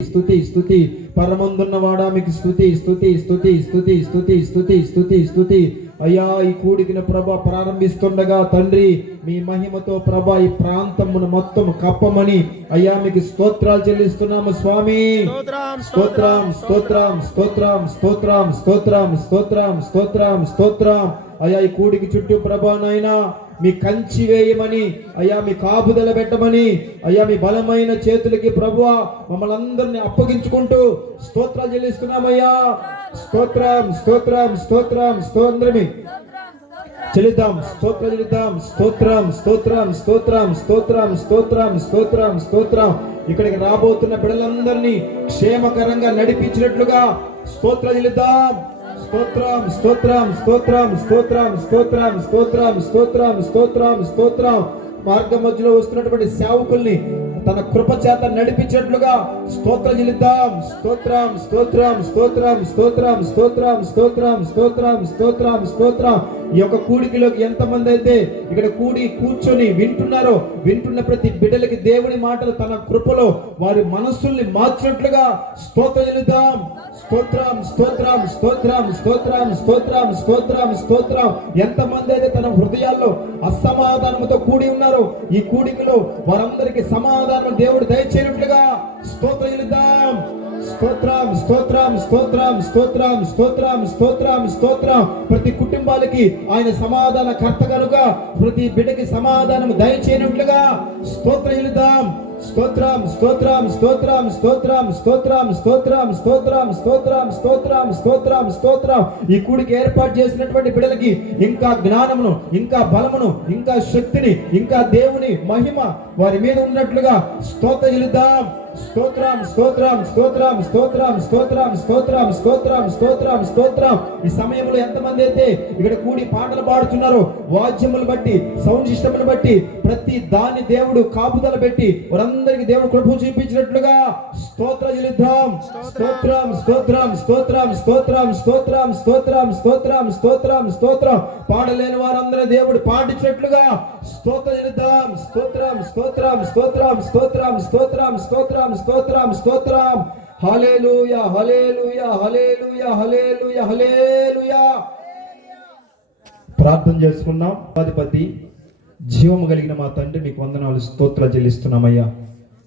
స్తుతి స్తుతి పరమందున్నవాడా మీకు స్తుతి స్తుతి స్తుతి స్తుతి స్తుతి స్తుతి స్తుతి స్తుతి. అయ్యా, ఈ కూడికిన ప్రభ ప్రారంభిస్తుండగా తండ్రి మీ మహిమతో ప్రభ ఈ ప్రాంతమును మొత్తం కప్పమని అయ్యా మీకు స్తోత్రాలు చెల్లిస్తున్నాము స్వామి. స్తోత్రం స్తోత్రం స్తోత్రం స్తోత్రం స్తోత్రం స్తోత్రం స్తోత్రం స్తోత్రం. అయ్యా, ఈ కూడికి చుట్టూ ప్రభానైనా మీ కంచి వేయమని అయ్యా, మీ కాపుదల పెట్టమని అయ్యా, మీ బలమైన చేతులకి ప్రభువా మమ్మల్ని అందరినీ అప్పగించుకుంటూ స్తోత్రాలు చెల్లిస్తున్నామయ్యా. స్తోత్రం స్తోత్రం స్తోత్రం స్తోత్రమి చెల్లిద్దాం, స్తోత్రం చెల్లిద్దాం. స్తోత్రం స్తోత్రం స్తోత్రం స్తోత్రం స్తోత్రం స్తోత్రం స్తోత్రం. ఇక్కడికి రాబోతున్న బిడ్డలందరినీ క్షేమకరంగా నడిపించినట్లుగా స్తోత్రం చెల్లిద్దాం. స్తోత్రం స్తోత్రం స్తోత్రం స్తోత్రం స్తోత్రం స్తోత్రం స్తోత్రం స్తోత్రం స్తోత్రం. మార్గం మధ్యలో వస్తున్నటువంటి సేవకుల్ని తన కృప చేత నడిపించినట్లుగా స్తోత్రం చెల్లిద్దాం. స్తోత్రం స్తోత్రం స్తోత్రం స్తోత్రం స్తోత్రం స్తోత్రం స్తోత్రం స్తోత్రం స్తోత్రం. ఈ యొక్క కూడికిలోకి ఎంతమంది అయితే ఇక్కడ కూర్చొని వింటున్నారో, వింటున్న ప్రతి బిడ్డలకి దేవుని మాటలు తన కృపలో వారి మనస్సుల్ని మార్చినట్లుగా స్తోత్రం చెల్లిద్దాం. స్తోత్రం స్తోత్రం స్తోత్రం స్తోత్రం స్తోత్రం స్తోత్రం స్తోత్రం. ఎంతమంది అయితే తన హృదయాల్లో అసమాధానంతో కూడి ఉన్నారో, ఈ కూడికలో వారందరికీ సమాధానం దేవుడు దయచేయనట్లుగా స్తోత్రం చెల్లిద్దాం. స్తోత్రం స్తోత్రం స్తోత్రం స్తోత్రం స్తోత్రం స్తోత్రం స్తోత్రం. ప్రతి కుటుంబాలకి ఆయన సమాధాన కర్త కనుక ప్రతి బిడ్డకి సమాధానం దయచేయనట్లుగా స్తోత్రం చెల్లిద్దాం. స్తోత్రం స్తోత్రం స్తోత్రం స్తోత్రం స్తోత్రం స్తోత్రం స్తోత్రం స్తోత్రం స్తోత్రం స్తోత్రం స్తోత్రం. ఈ కూడికి ఏర్పాటు చేసినటువంటి బిడ్డలకి ఇంకా జ్ఞానమును, ఇంకా బలమును, ఇంకా శక్తిని, ఇంకా దేవుని మహిమ వారి మీద ఉన్నట్లుగా స్తోత్రం చెల్లిద్దాం. స్తోత్రం స్తోత్రం స్తోత్రం స్తోత్రం స్తోత్రం స్తోత్రం స్తోత్రం స్తోత్రం స్తోత్రం. ఈ సమయంలో ఎంతమంది అయితే ఇక్కడ కూడి పాటలు పాడుతున్నారో, వాద్యములు బట్టి, సౌండ్ సిస్టమ్ను బట్టి ప్రతి దాన్ని దేవుడు కాపుదల పెట్టి వారందరికి దేవుడు కృప చూపించినట్లుగా స్తోత్రం చెల్లిద్దాం. స్తోత్రం స్తోత్రం స్తోత్రం స్తోత్రం స్తోత్రం స్తోత్రం స్తోత్రం స్తోత్రం స్తోత్రం. పాడలేని వారందరూ దేవుడు పాటించినట్లుగా స్తోత్రం చెల్లిద్దాం. స్తోత్రం స్తోత్రం స్తోత్రం స్తోత్రం స్తోత్రం స్తోత్రం స్తోత్రం స్తోత్రం. హల్లెలూయా హల్లెలూయా హల్లెలూయా హల్లెలూయా హల్లెలూయా. ప్రార్థన చేసుకున్నాం. అధిపతి జీవము కలిగిన మా తండ్రి మీకు వందనాలు, స్తోత్రాలు చెల్లిస్తున్నామయ్యా.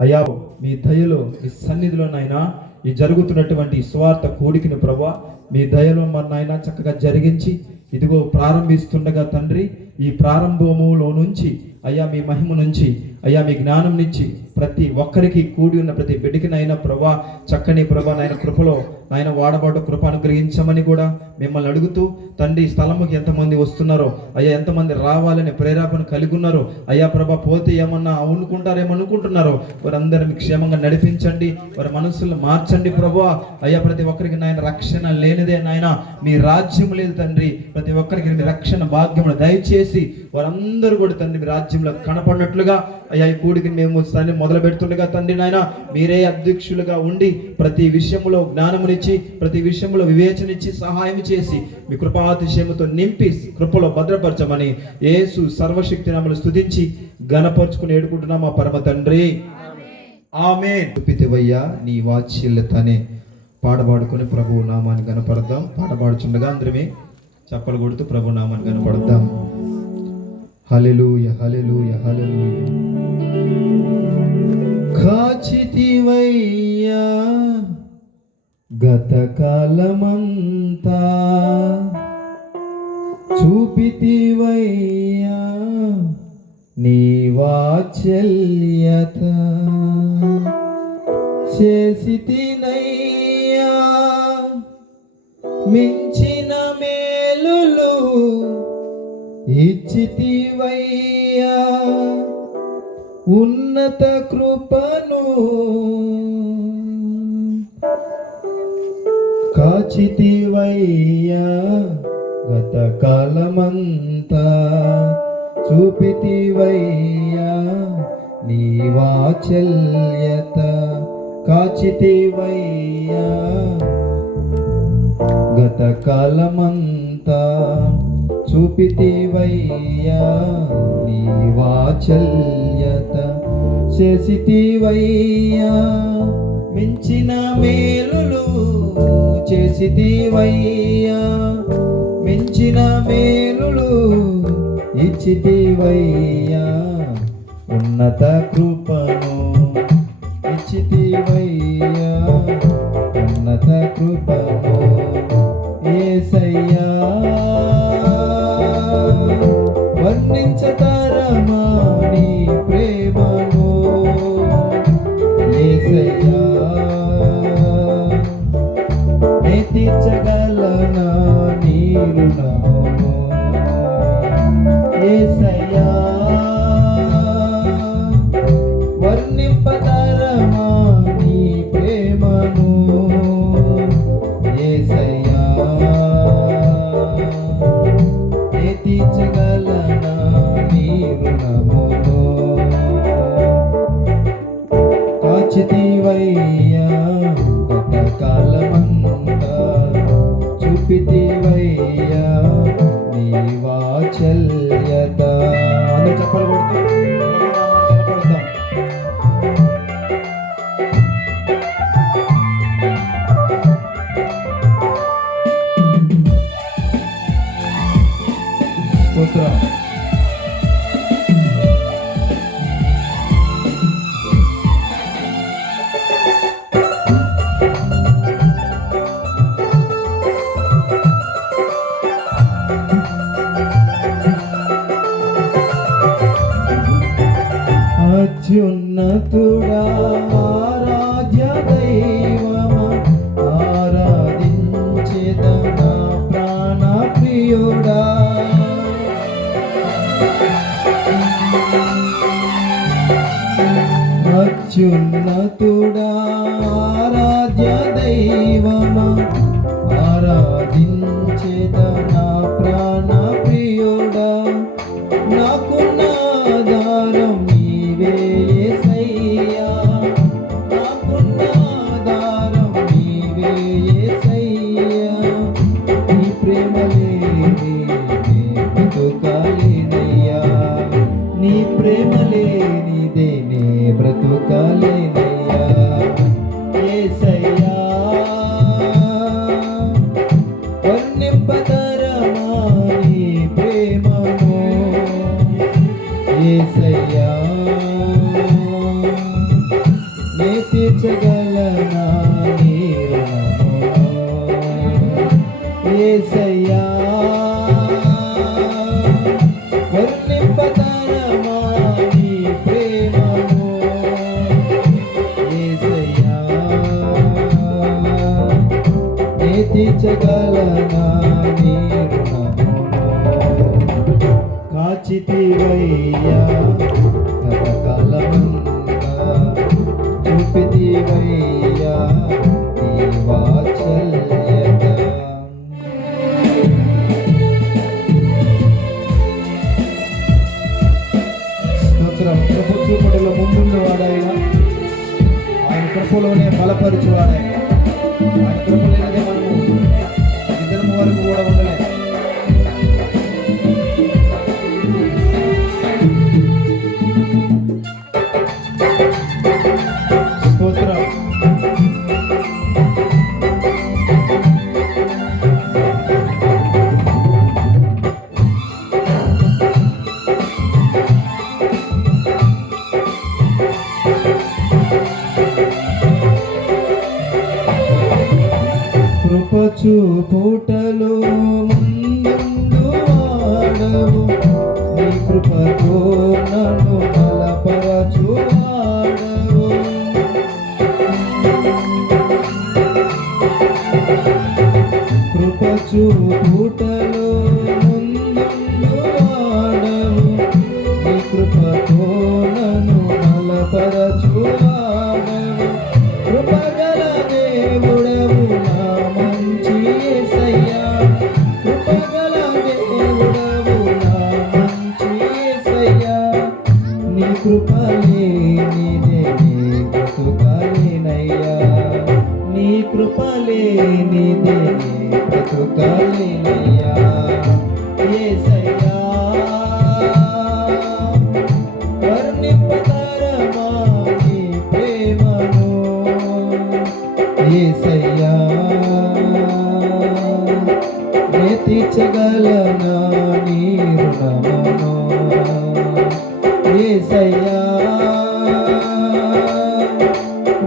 అయ్యా, మీ దయలో, మీ సన్నిధిలోనైనా ఈ జరుగుతున్నటువంటి స్వార్థ కూడికిని ప్రభా మీ దయలో మన్నైనా చక్కగా జరిగించి ఇదిగో ప్రారంభిస్తుండగా తండ్రి ఈ ప్రారంభములో నుంచి అయ్యా మీ మహిమ నుంచి అయ్యా మీ జ్ఞానం నుంచి ప్రతి ఒక్కరికి కూడి ఉన్న ప్రతి బిడ్డకినైనా ప్రభా చక్కని ప్రభా నాయన కృపలో నాయన వాడబాటు కృప అనుగ్రహించమని కూడా మిమ్మల్ని అడుగుతూ తండ్రి స్థలముకి ఎంతమంది వస్తున్నారో అయ్యా, ఎంతమంది రావాలని ప్రేరేపణ కలిగి ఉన్నారో అయ్యా ప్రభా, పోతే ఏమన్నా అనుకుంటారేమో అనుకుంటున్నారో వారందరిని క్షేమంగా నడిపించండి, వారి మనసులను మార్చండి ప్రభా. అయ్యా, ప్రతి ఒక్కరికి నాయన రక్షణ లేనిదే నాయన మీ రాజ్యం లేదు తండ్రి. ప్రతి ఒక్కరికి మీ రక్షణ భాగ్యమును దయచేసి వారందరూ కూడా తండ్రి మీ రాజ్యంలో కనపడినట్లుగా అయ్యా ఈ కూడికి మేము తండ్రి మొదలు పెడుతుండగా తండ్రి నాయన మీరే అధ్యక్షులుగా ఉండి ప్రతి విషయంలో జ్ఞానమునిచ్చి, ప్రతి విషయంలో వివేచనిచ్చి, సహాయం చేసి మీ కృపాతిశయముతో నింపి కృపలో భద్రపరచమని యేసు సర్వశక్తి నామమును స్తుతించి ఘనపరుచుకుని ఏడుకుంటున్నాం మా పరమ తండ్రి. ఆమేన్. చూపితివయ్యా నీ వాత్సల్యతనే పాడబాడుకొని ప్రభు నామాన్ని గణపడదాం. పాడబాడుచుండగా అందరమే చప్పలు కొడుతూ ప్రభు నామాన్ని గణపడదాం. హల్లెలూయా హల్లెలూయా హల్లెలూయా. కాచితివయ్యా గతకాలమంతా, చూపితివయ్యా నీ వాత్సల్యత, చేసితినయ్యా మించిన మేలులు ఇచ్చితివయ్యా, ఉన్నత కృపను కాచితివయ్యా గతకాలమంతా, చూపితివయ్యా నీ వాత్సల్యత, కాచితివయ్యా గతకాలమంతా, చూపితివయ్యా నీ వాత్సల్యత, చేసితివయ్యా మించిన మేలులు చేసితివయ్యా, మించిన మేలులు ఇచ్చితివయ్యా, ఉన్నత కృపను ఇచ్చితివయ్యా, ఉన్నత కృపను యేసయ్యా, వర్ణించతరమా నీ ప్రేమను యేసయ్యా, నే తీర్చగలనా నీ రుణమును యేసయ్యా, వర్ణింపతరమా నీ ప్రేమను యేసయ్యా, నే తీర్చగలనా నీ రుణమును కాచితివయ్యా, గతకాలమంతా చూపితివయ్యా నీ వాత్సల్యత. అని చెప్పలు కొడుతూ కనపడతాం. స్తోత్రం. అత్యున్నతుడా ఆరాధ్య దైవమా, ఆరాధించేద నా ప్రాణ ప్రియుడా, అత్యున్నతుడా ఆరాధ్య దైవమా, ఆరాధించేద నా ప్రాణ ప్రియుడా, నాకున్న ఆధారం నీవే యేసయ్యా, నాకున్న ఆధారం నీవే యేసయ్యా, నీ ప్రేమ లేని నే బ్రతుకాలేనయ్యా, నీ ప్రేమ లేనిదే నే బ్రతుకాలేనయ్యా యేసయ్యా, వర్ణింపతరమా నీ ప్రేమను యేసయ్యా, నే తీర్చగలనా నీ రుణమును యేసయ్యా, వర్ణింపతరమా నీ ప్రేమను యేసయ్యా, నే తీర్చగలనా నీ రుణమును కాచితివయ్యా, గతకాలమంతా చూపితివయ్యా నీ వాత్సల్యత. స్తోత్రం. కృప చూపుడులో ముందున్నవాడాయన, ఆయన కృపలోనే బలపరచువాడాయన, ఆయన కృప లేనిదే మనము ఇద్దరు వరకు కూడా ఉండలేదు. స్తోత్రం. కృప చూపుటలో ముందు వాడవు, నీ కృపతో నన్ను బలపరచువాడవు, కృప చూపుటలో ముందు వాడవు, నీ కృపతో నన్ను బలపరచువాడవు, కృపగల దేవుడవు నా మంచి యేసయ్యా, కృపగల దేవుడవు నా మంచి యేసయ్యా, నీ కృప లేనిదే నే బ్రతుకాలేనయ్యా, నీ కృప లేనిదే నే బ్రతుకాలేనయ్యా యేసయ్యా, వర్ణింపతరమా నీ ప్రేమను యేసయ్యా నే తీర్చగలనా నీ రుణమును యేసయ్యా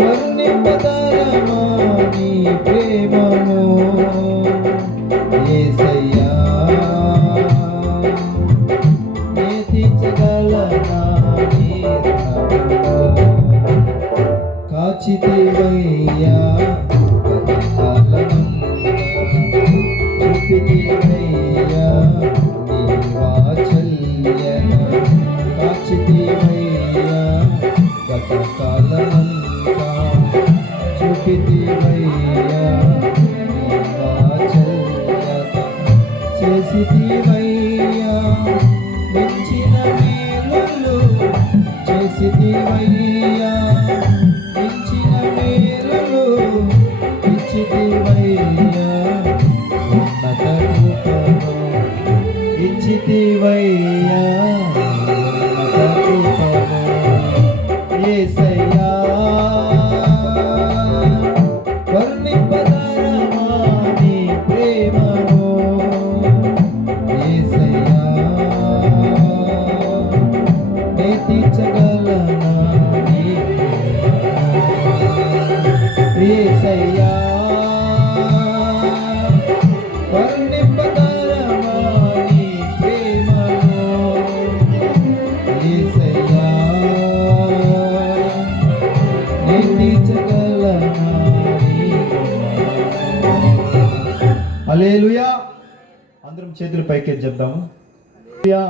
వర్ణింపతరమా నీ ప్రేమను యేసయ్యా నే తీర్చగలనా నీ రుణమును కాచితివయ్యా చూపితివయ్యా నీ వాత్సల్యము కాచితివయ్యా గతకాలమంతా చూపితివయ్యా నీ వాత్సల్యత చేసితివయ్యా మెచ్చిన మేలులు చేసితివయ్యా ఇచ్చిన మేలులు ఇచ్చితివయ్యా ఉన్నత కృపను ఇచ్చితివయ్యా ఉన్నత కృపను యేసయ్యా వర్ణింపతరమా నీ ప్రేమను యేసయ్యా నే తీర్చగలనా నీ యేసయ్యా వర్ణింపతరమా నీ ప్రేమను యేసయ్యా నే తీర్చగలనా నీ హల్లెలూయా. అందరం చేతులు పైకి చెప్దాము. హల్లెలూయా.